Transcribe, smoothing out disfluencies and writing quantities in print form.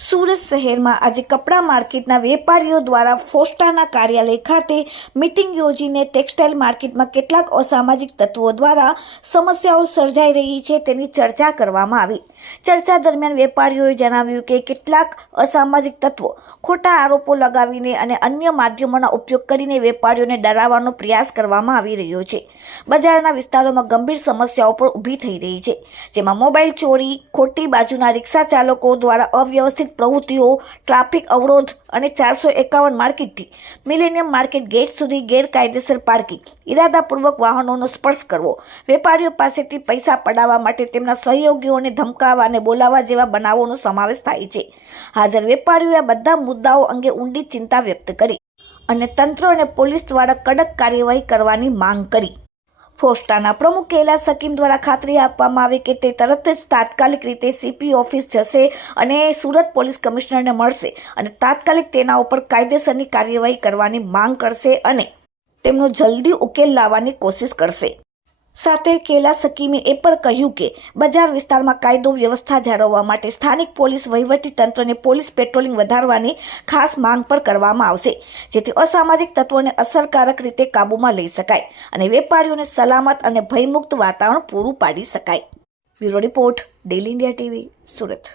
સુરત શહેરમાં આજે કપડા માર્કેટના વેપારીઓ દ્વારા ફોસ્ટાના કાર્યાલય ખાતે મીટિંગ યોજીને ટેક્સટાઇલ માર્કેટમાં કેટલાક અસામાજિક તત્વો દ્વારા સમસ્યાઓ સર્જાઈ રહી છે તેની ચર્ચા કરવામાં આવી। ચર્ચા દરમિયાન વેપારીઓએ જણાવ્યું કે કેટલાક અસામાજિક તત્વો ખોટા આરોપો લગાવીને અને અન્ય માધ્યમોનો ઉપયોગ કરીને વેપારીઓને ડરાવવાનો પ્રયાસ કરવામાં આવી રહ્યો છે। બજારના વિસ્તારોમાં ગંભીર સમસ્યાઓ પણ ઊભી થઈ રહી છે, જેમાં મોબાઈલ ચોરી, ખોટી બાજુના રિક્ષા ચાલકો દ્વારા અવ્યવસ્થિત પ્રવૃત્તિઓ, ટ્રાફિક અવરોધ અને 451 માર્કેટથી મિલેનિયમ માર્કેટ ગેટ સુધી ગેરકાયદેસર પાર્કિંગ, ઇરાદાપૂર્વક વાહનોનો સ્પર્શ કરવો, વેપારીઓ પાસેથી પૈસા પડાવવા માટે તેમના સહયોગીઓને ધમકાવવા અને બોલાવવા જેવા બનાવોનો સમાવેશ થાય છે। હાજર વેપારીઓએ આ બધા મુદ્દાઓ અંગે ઊંડી ચિંતા વ્યક્ત કરી અને તંત્ર અને પોલીસ દ્વારા કડક કાર્યવાહી કરવાની માંગ કરી। ફોસ્ટાના પ્રમુખ કૈલાસ હકીમ દ્વારા ખાતરી આપવામાં આવી કે તે તરત જ તાત્કાલિક રીતે સીપી ઓફિસ જશે અને સુરત પોલીસ કમિશનરને મળશે અને તાત્કાલિક તેના ઉપર કાયદેસરની કાર્યવાહી કરવાની માંગ કરશે અને તેમનો જલ્દી ઉકેલ લાવવાની કોશિશ કરશે। સાથે કૈલાસ હકીમે એ પણ કહ્યું કે બજાર વિસ્તારમાં કાયદો વ્યવસ્થા જાળવવા માટે સ્થાનિક પોલીસ વહીવટી તંત્રને પોલીસ પેટ્રોલિંગ વધારવાની ખાસ માંગ પણ કરવામાં આવશે, જેથી અસામાજિક તત્વોને અસરકારક રીતે કાબૂમાં લઈ શકાય અને વેપારીઓને સલામત અને ભયમુક્ત વાતાવરણ પૂરું પાડી શકાય। Bureau report, daily India TV, Surat.